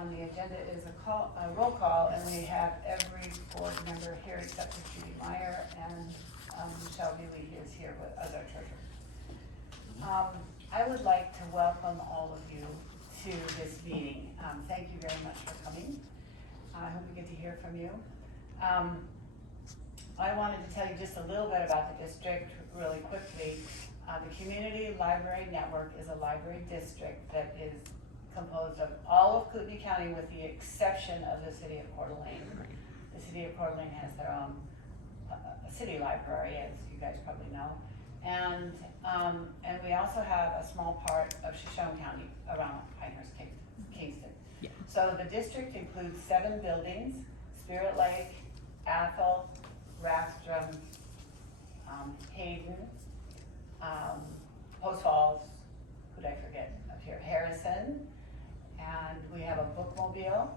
on the agenda is a roll call, and we have every board member here except for Judy Meyer, and Michelle Bailey is here as our treasurer. I would like to welcome all of you to this meeting. Thank you very much for coming. I hope we get to hear from you. I wanted to tell you just a little bit about the district really quickly. The Community Library Network is a library district that is composed of all of Kootenai County with the exception of the city of Coeur d'Alene. The city of Coeur d'Alene has their own city library, as you guys probably know. And we also have a small part of Shoshone County around Pinehurst, Kingston. Yeah. So the district includes 7 buildings: Spirit Lake, Athol, Rathdrum, Hayden, Post Falls, who did I forget up here? Harrison, and we have a bookmobile,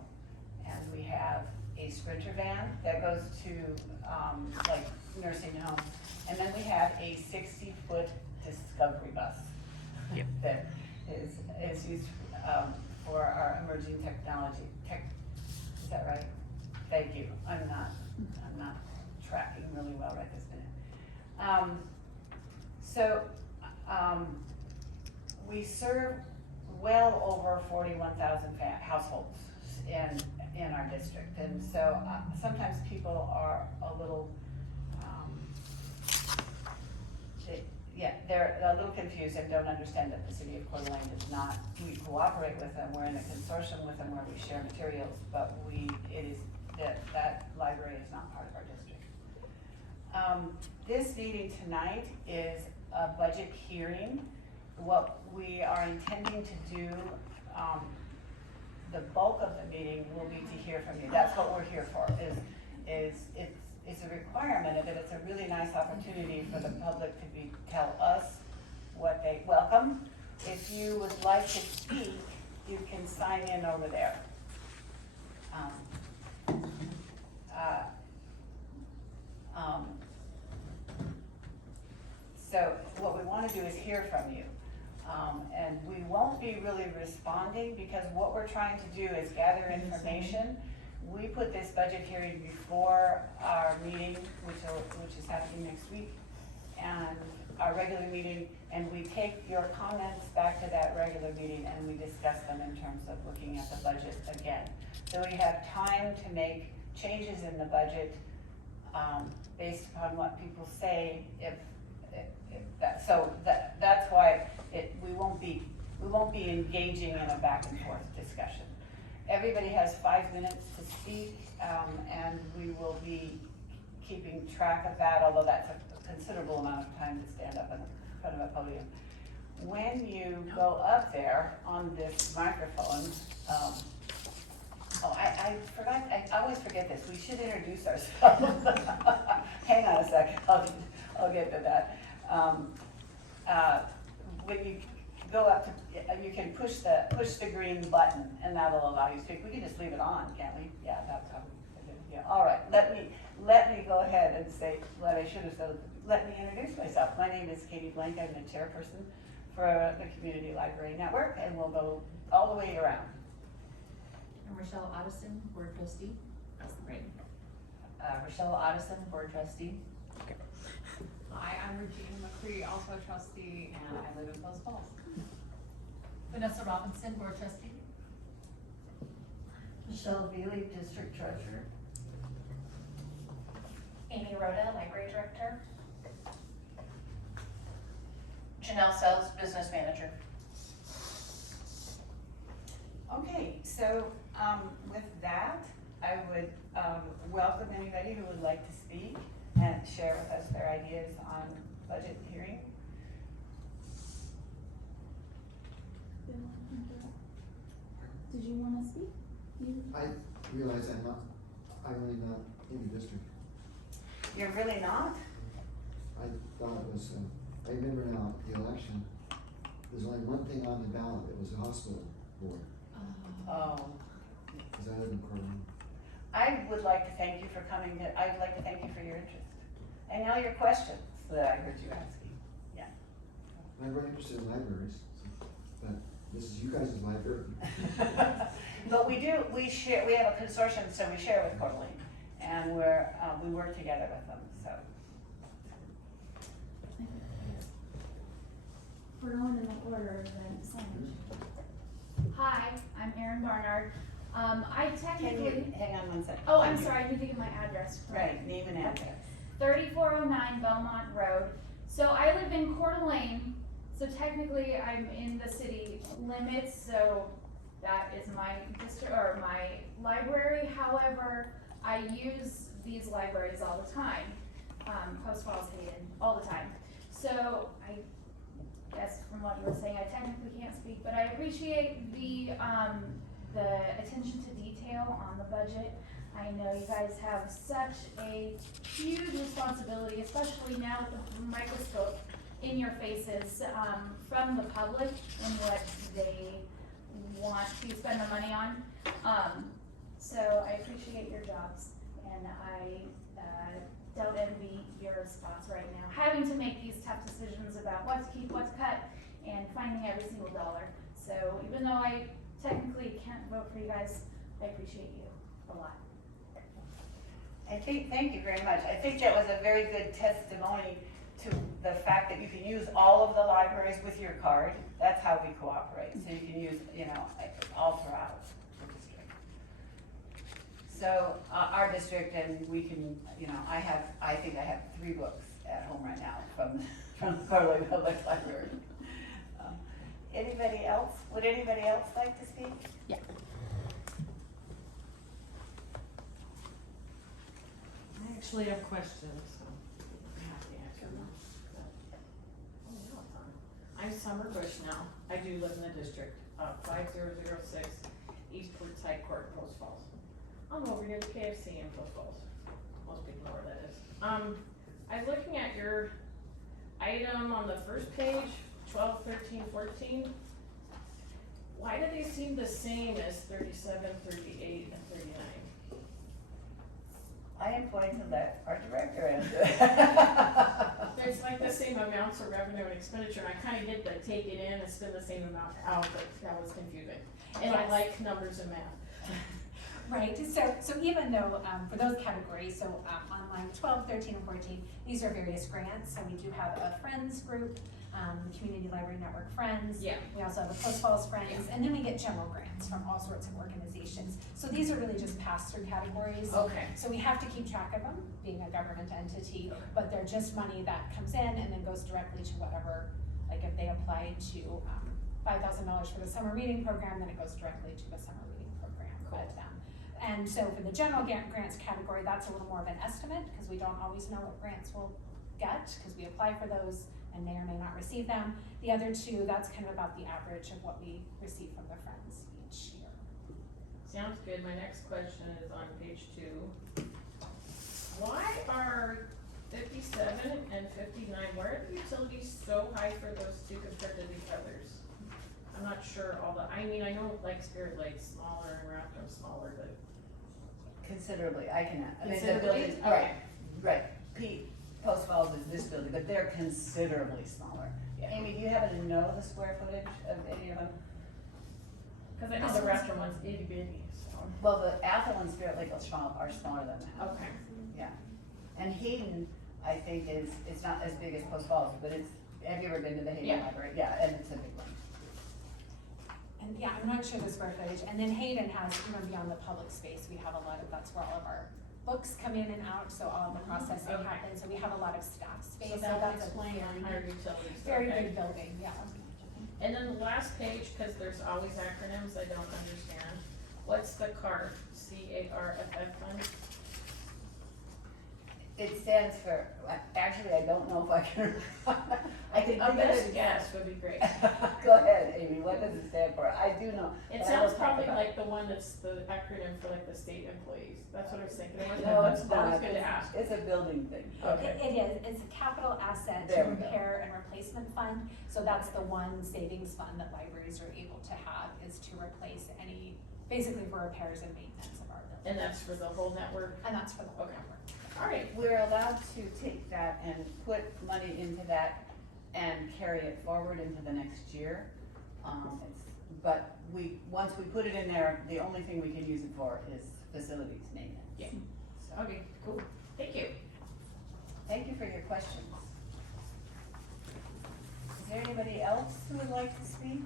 and we have a Sprinter van that goes to like nursing homes, and then we have a 60-foot Discovery bus. Yep. That is used for our emerging technology. Is that right? Thank you. I'm not tracking really well right this minute. We serve well over 41,000 households in our district, and so sometimes people are a little, they're a little confused and don't understand that the city of Coeur d'Alene does not. We cooperate with them. We're in a consortium with them where we share materials, but that library is not part of our district. This meeting tonight is a budget hearing. What we are intending to do, the bulk of the meeting will be to hear from you. That's what we're here for. It's a requirement of it. It's a really nice opportunity for the public to tell us what they welcome. If you would like to speak, you can sign in over there. So what we want to do is hear from you. And we won't be really responding because what we're trying to do is gather information. We put this budget hearing before our meeting, which is happening next week, and our regular meeting, and we take your comments back to that regular meeting and we discuss them in terms of looking at the budget again. So we have time to make changes in the budget based upon what people say. That's why we won't be engaging in a back and forth discussion. Everybody has 5 minutes to speak, and we will be keeping track of that, although that's a considerable amount of time to stand up in front of a podium. When you go up there on this microphone, I forgot, I always forget this, we should introduce ourselves. Hang on a second, I'll get to that. When you go up to, you can push the green button, and that'll allow you to speak. We can just leave it on, can't we? Yeah, that's how we did it. Yeah. All right. Let me go ahead and say what I should have said. Let me introduce myself. My name is Katie Blank. I'm the chairperson for the Community Library Network, and we'll go all the way around. I'm Rochelle Otteson, board trustee. That's the right. Rochelle Otteson, board trustee. Hi, I'm Regina McCree, also a trustee, and I live in Post Falls. Vanessa Robinson, board trustee. Michelle Bailey, district treasurer. Amy Rhoda, library director. Janelle Sells, business manager. Okay, so with that, I would welcome anybody who would like to speak and share with us their ideas on budget hearing. Did you want to speak? I realize I'm really not in the district. You're really not? I thought it was, I remember now, the election, there's only one thing on the ballot, it was the hospital board, Oh. because I live in Coeur d'Alene. I would like to thank you for coming. I'd like to thank you for your interest. And now your questions that I heard you asking. Yeah. I'm very interested in libraries, but this is you guys' library. But we do, we share, we have a consortium, so we share with Coeur d'Alene, and we work together with them, so. We're going in the order of the signage. Hi, I'm Erin Barnard. I Can technically. you, hang on one second. Oh, I'm sorry, I need to get my address. Right, name and address. 3409 Belmont Road. So I live in Coeur d'Alene, so technically I'm in the city limits, so that is my district, or my library. However, I use these libraries all the time, Post Falls, Hayden, all the time. So I guess from what you were saying, I technically can't speak, but I appreciate the attention to detail on the budget. I know you guys have such a huge responsibility, especially now with the microscope in your faces, from the public and what they want to spend their money on. So I appreciate your jobs, and I don't envy your spots right now, having to make these tough decisions about what to keep, what to cut, and finding every single dollar. So even though I technically can't vote for you guys, I appreciate you a lot. Thank you very much. I think that was a very good testimony to the fact that you can use all of the libraries with your card. That's how we cooperate. So you can use, all throughout the district. So our district, and we can, I think I have 3 books at home right now from the Coeur d'Alene Public Library. Anybody else? Would anybody else like to speak? Yeah. I actually have questions, so I have to answer them. Oh, now it's on. I'm Summer Bushnell. I do live in the district, 5006 East Portside Court, Post Falls. I'm over near the KFC in Post Falls. Most people know where that is. I was looking at your item on the first page, 12, 13, 14. Why do they seem the same as 37, 38, and 39? I am going to let our director answer it. There's like the same amounts of revenue and expenditure, and I kinda get the take it in and spend the same amount out, but that was confusing. And I Yes. like numbers and math. Right, so even though, for those categories, so on line 12, 13, and 14, these are various grants. So we do have a Friends group, the Community Library Network Friends. Yeah. We also have a Post Falls Friends, and then we get general grants from all sorts of organizations. So these are really just pass-through categories. Okay. So we have to keep track of them, being a government entity, but they're just money that comes in and then goes directly to whatever, like if they apply to $5,000 for the summer reading program, then it goes directly to the summer reading program. Cool. And so for the general grants category, that's a little more of an estimate, because we don't always know what grants we'll get, because we apply for those and may or may not receive them. The other 2, that's kind of about the average of what we receive from the Friends each year. Sounds good. My next question is on page 2. Why are 57 and 59, why are the utilities so high for those 2 compared to the others? I'm not sure I know like Spirit Lake's smaller and Raptor smaller, but. Considerably, I mean, the Considerably? buildings, right. Post Falls is this building, but they're considerably smaller. Yeah. Amy, do you happen to know the square footage of any of them? Cause I know the Raptor one's itty bitty, so. Well, the Athol and Spirit Lake are smaller than that. Okay. Yeah. And Hayden, I think it's not as big as Post Falls, but have you ever been to the Hayden Yeah. Library? Yeah, and it's a big one. And yeah, I'm not sure the square footage. And then Hayden has, beyond the public space, we have a lot of, that's where all of our books come in and out, so all of the processing Okay. happens, so we have a lot of staff space. So that would that's a explain very- higher utilities, Very okay. big building, yeah. And then the last page, cause there's always acronyms I don't understand. What's the CARF, C-A-R-F-F fund? It stands for, actually, I don't know if I can, I can A think of best it. guess would be great. Go ahead, Amy, what does it stand for? I do know. It but I sounds will talk probably about like the one that's the acronym for like the state employees, that's what I was thinking. No, it's That's not. always good to ask. It's a building thing. Okay. It is, it's a capital asset There we go. repair and replacement fund, so that's the one savings fund that libraries are able to have, is to replace any, basically for repairs and maintenance of our building. And that's for the whole network? And that's for the whole Okay. network. All right, We're allowed to take that and put money into that and carry it forward into the next year. but once we put it in there, the only thing we can use it for is facilities maintenance. Yeah. So, Okay, cool, thank you. thank you for your questions. Is there anybody else who would like to speak?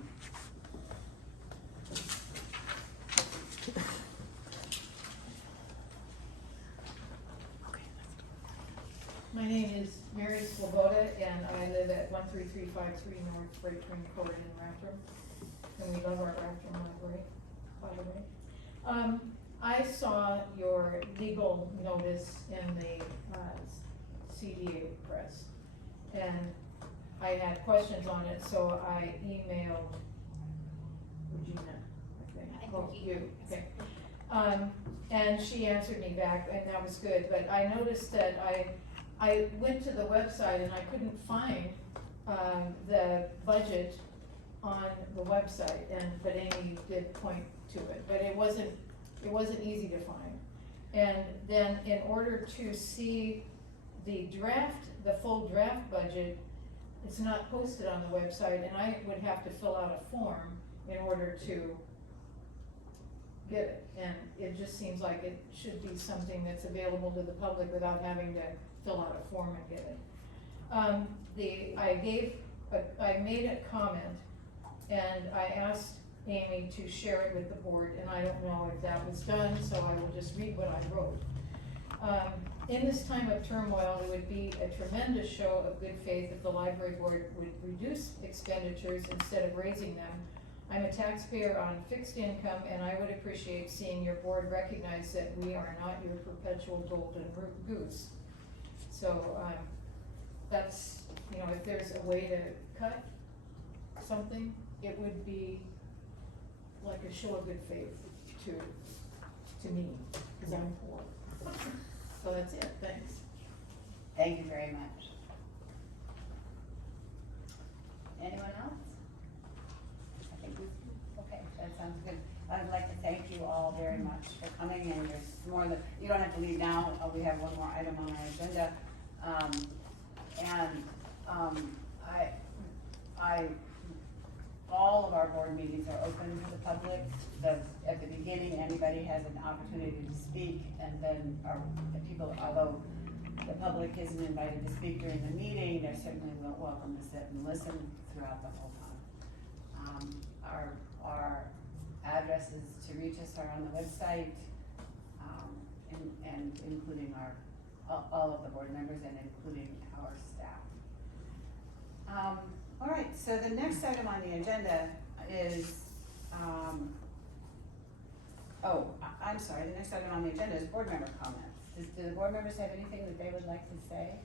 My name is Mary Swoboda, and I live at 13353 North Freight Train Court in Rathdrum. And we love our Rathdrum library, by the way. I saw your legal notice in the CDA press, and I had questions on it, so I emailed Regina, I think. I think Oh, Regina, you, yes. okay. And she answered me back, and that was good, but I noticed that I went to the website and I couldn't find, the budget on the website, but Amy did point to it, but it wasn't easy to find. And then in order to see the full draft budget, it's not posted on the website, and I would have to fill out a form in order to get it. And it just seems like it should be something that's available to the public without having to fill out a form and get it. I made a comment, and I asked Amy to share it with the board, and I don't know if that was done, so I will just read what I wrote. In this time of turmoil, it would be a tremendous show of good faith if the library board would reduce expenditures instead of raising them. I'm a taxpayer on fixed income, and I would appreciate seeing your board recognize that we are not your perpetual golden goose. So, that's, if there's a way to cut something, it would be like a show of good faith to me, because I'm poor. So that's it, thanks. Thank you very much. Anyone else? I think okay, that sounds good. I'd like to thank you all very much for coming, and there's more that, you don't have to leave now, we have one more item on our agenda. All of our board meetings are open to the public. At the beginning, anybody has an opportunity to speak, and then although the public isn't invited to speak during the meeting, they're certainly welcome to sit and listen throughout the whole time. Our addresses to reach us are on the website, and including all of the board members and including our staff. All right, so the next item on the agenda is, I'm sorry, the next item on the agenda is board member comments. Do the board members have anything that they would like to say?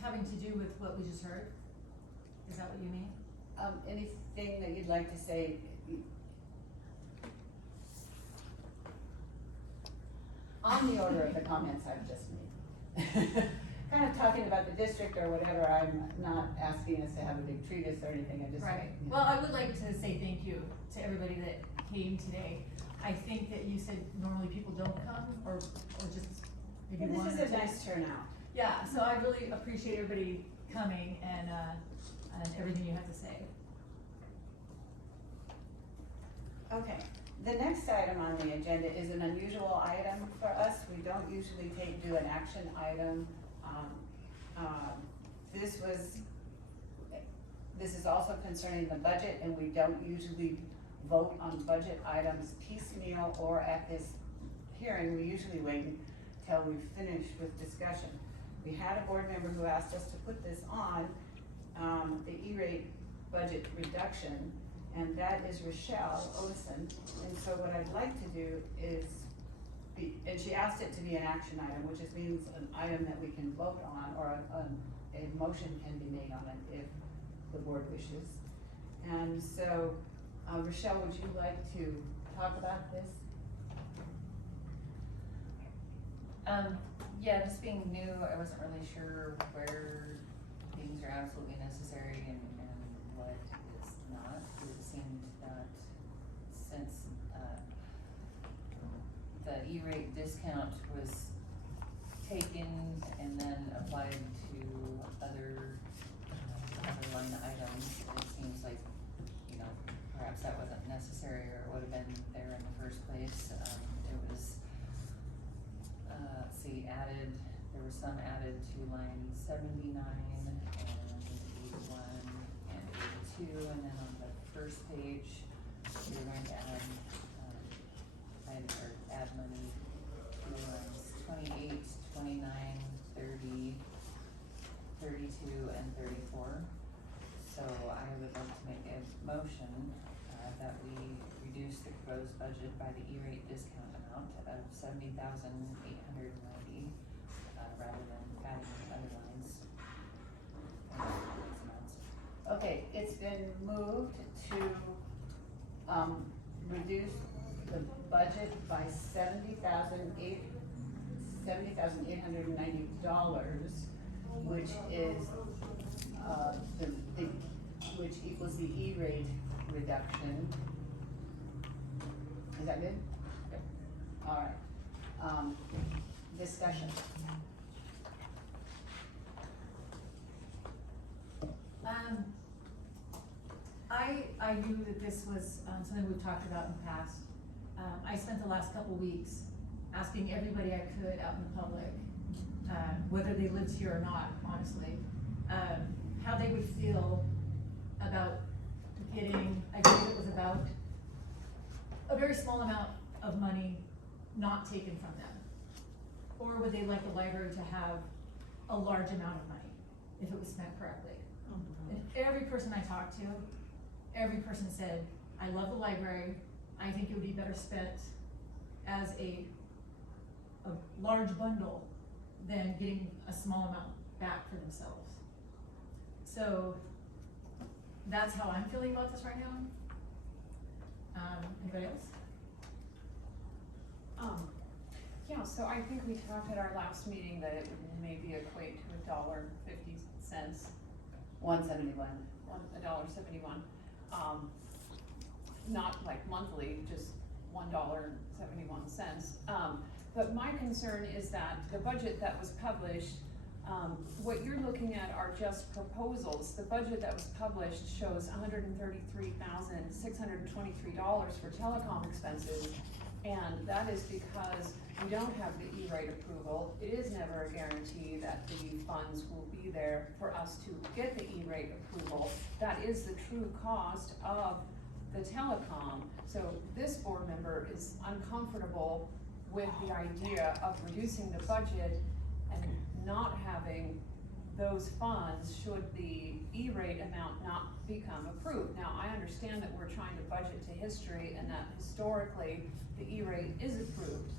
Having to do with what we just heard? Is that what you mean? Anything that you'd like to say? On the order of the comments I've just made. Kind of talking about the district or whatever, I'm not asking us to have a big treatise or anything, I just. Right. Well, I would like to say thank you to everybody that came today. I think that you said normally people don't come, or just maybe one or two. This is a nice turnout. Yeah, so I really appreciate everybody coming and everything you have to say. Okay, the next item on the agenda is an unusual item for us. We don't usually do an action item. This is also concerning the budget, and we don't usually vote on budget items piecemeal or at this hearing. We usually wait until we've finished with discussion. We had a board member who asked us to put this on, the E-rate budget reduction, and that is Rochelle Olson. And so what I'd like to do is, and she asked it to be an action item, which just means an item that we can vote on, or a motion can be made on it if the board wishes. And so, Rochelle, would you like to talk about this? Yeah, just being new, I wasn't really sure where things are absolutely necessary and what is not. It seemed that since the E-rate discount was taken and then applied to other fund items, it seems like, you know, perhaps that wasn't necessary or would have been there in the first place. It was, let's see, added, there were some added to line 79 and 81 and 82, and then on the first page, we're going to add, add money to lines 28, 29, 30, 32, and 34. So I would like to make a motion that we reduce the proposed budget by the E-rate discount amount of $70,890, rather than adding other lines. Okay, it's been moved to, reduce the budget by $70,890, which is, which equals the E-rate reduction. Is that good? Good. All right. Discussion. I knew that this was, something we've talked about in the past. I spent the last couple weeks asking everybody I could out in the public, whether they lived here or not, honestly, how they would feel about getting, I think it was about a very small amount of money not taken from them. Or would they like the library to have a large amount of money if it was spent correctly? And every person I talked to, every person said, I love the library, I think it would be better spent as a large bundle than getting a small amount back for themselves. So that's how I'm feeling about this right now. Anybody else? Yeah, so I think we talked at our last meeting that it would maybe equate to $1.50. $1.71. $1.71. Not like monthly, just $1.71. But my concern is that the budget that was published, what you're looking at are just proposals. The budget that was published shows $133,623 for telecom expenses, and that is because we don't have the E-rate approval. It is never a guarantee that the funds will be there for us to get the E-rate approval. That is the true cost of the telecom. So this board member is uncomfortable with the idea of reducing the budget and not having those funds should the E-rate amount not become approved. Now, I understand that we're trying to budget to history and that historically the E-rate is approved.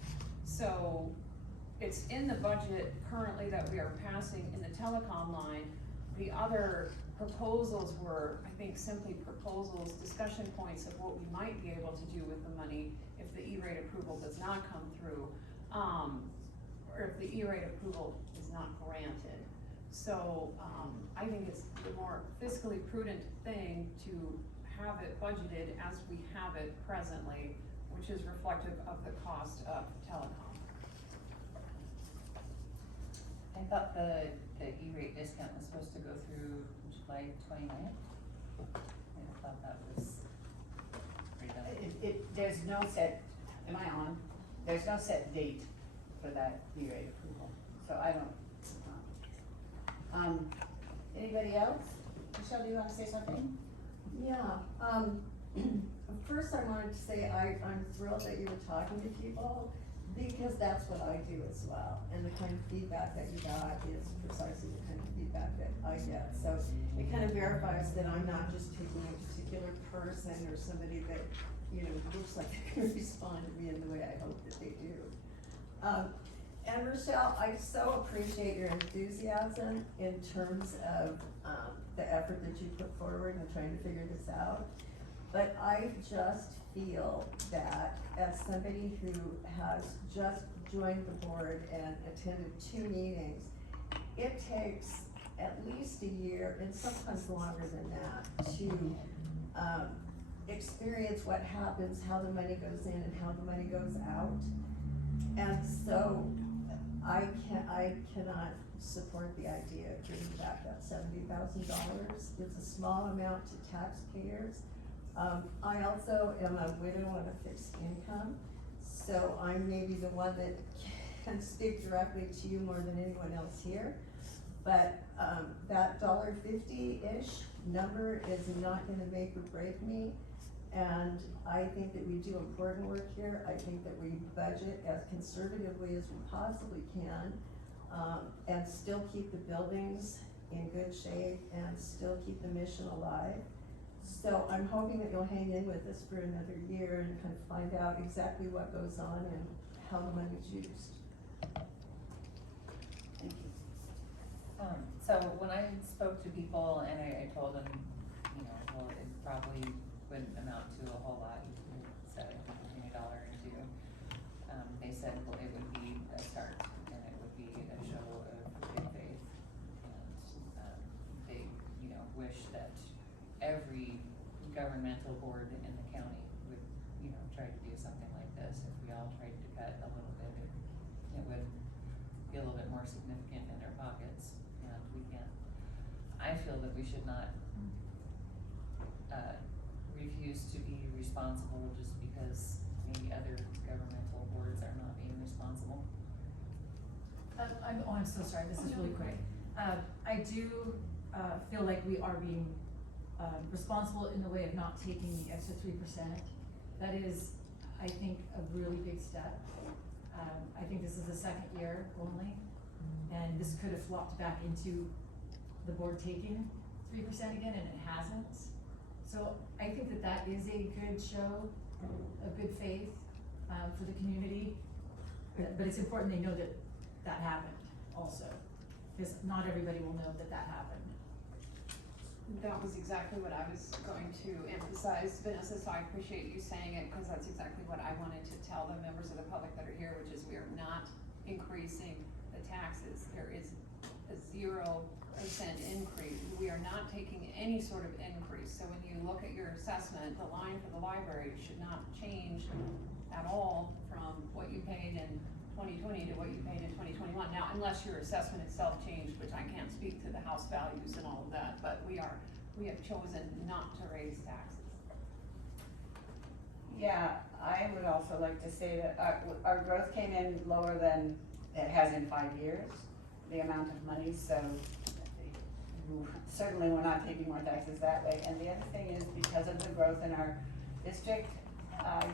So it's in the budget currently that we are passing in the telecom line. The other proposals were, I think, simply proposals, discussion points of what we might be able to do with the money if the E-rate approval does not come through, or if the E-rate approval is not granted. So I think it's the more fiscally prudent thing to have it budgeted as we have it presently, which is reflective of the cost of telecom. I thought the E-rate discount was supposed to go through July 29th. I thought that was redone. There's no set, am I on? There's no set date for that E-rate approval, so I don't. Anybody else? Michelle, do you want to say something? Yeah, first I wanted to say I'm thrilled that you were talking to people, because that's what I do as well. And the kind of feedback that you got is precisely the kind of feedback that I get. So it kind of verifies that I'm not just taking a particular person or somebody that, you know, looks like they can respond to me in the way I hope that they do. And Rochelle, I so appreciate your enthusiasm in terms of the effort that you put forward in trying to figure this out. But I just feel that as somebody who has just joined the board and attended 2 meetings, it takes at least a year and sometimes longer than that to experience what happens, how the money goes in and how the money goes out. And so I cannot support the idea of bringing back that $70,000. It's a small amount to taxpayers. I also am a widow on a fixed income, so I'm maybe the one that can speak directly to you more than anyone else here. But, that $1.50-ish number is not gonna make or break me. And I think that we do important work here. I think that we budget as conservatively as we possibly can, and still keep the buildings in good shape and still keep the mission alive. So I'm hoping that you'll hang in with us for another year and kind of find out exactly what goes on and how the money's used. Thank you. So when I spoke to people and I told them, you know, well, it probably wouldn't amount to a whole lot, you said between $1 and $2. They said, well, it would be a start and it would be a show of good faith. And, they, you know, wish that every governmental board in the county would, you know, try to do something like this. If we all tried to cut a little bit, it would be a little bit more significant in their pockets, and we can't. I feel that we should not, refuse to be responsible just because maybe other governmental boards are not being responsible. I'm so sorry, this is really quick. I do, feel like we are being, responsible in the way of not taking the extra 3%. That is, I think, a really big step. I think this is the second year only, and this could have flopped back into the board taking 3% again, and it hasn't. So I think that that is a good show of good faith, for the community. But it's important they know that that happened also, because not everybody will know that that happened. That was exactly what I was going to emphasize, Vanessa, so I appreciate you saying it, because that's exactly what I wanted to tell the members of the public that are here, which is we are not increasing the taxes. There is a 0% increase. We are not taking any sort of increase. So when you look at your assessment, the line for the library should not change at all from what you paid in 2020 to what you paid in 2021. Now, unless your assessment itself changed, which I can't speak to the house values and all of that, but we have chosen not to raise taxes. Yeah, I would also like to say that our growth came in lower than it has in 5 years, the amount of money, so certainly we're not taking more taxes that way. And the other thing is, because of the growth in our district,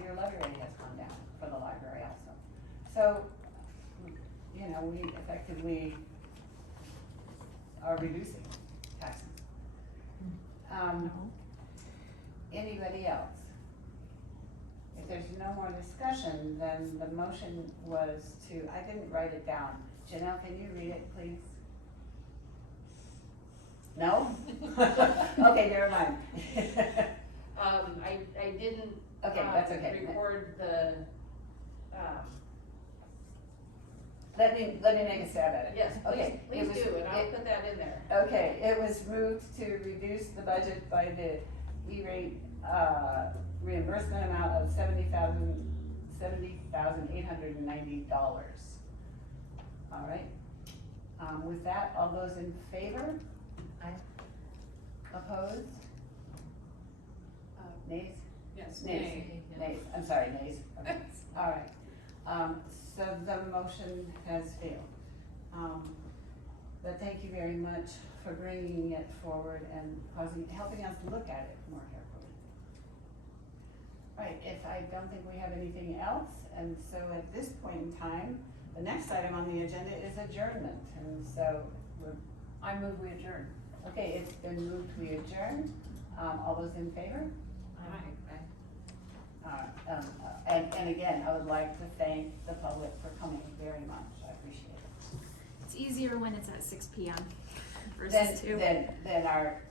your levy rate has gone down for the library also. So, you know, we effectively are reducing taxes. Anybody else? If there's no more discussion, then the motion was to, I didn't write it down. Janelle, can you read it, please? No? Okay, never mind. I didn't. Okay, that's okay. Record the, Let me make a stab at it. yes, Okay, please do, and I'll put that in there. Okay, it was moved to reduce the budget by the E-rate, reimbursement amount of $70,890. All right, with that, all those in favor? Aye. Opposed? Nays? Yes, Nays. Nays, I'm sorry, nays. Okay. All right, so the motion has failed. But thank you very much for bringing it forward and helping us look at it more carefully. Right, if I don't think we have anything else, and so at this point in time, the next item on the agenda is adjournment, and so I move we adjourn. okay, it's been moved, we adjourn. All those in favor? Aye. And again, I would like to thank the public for coming very much, I appreciate it. It's easier when it's at 6 p.m. versus 2. Then our,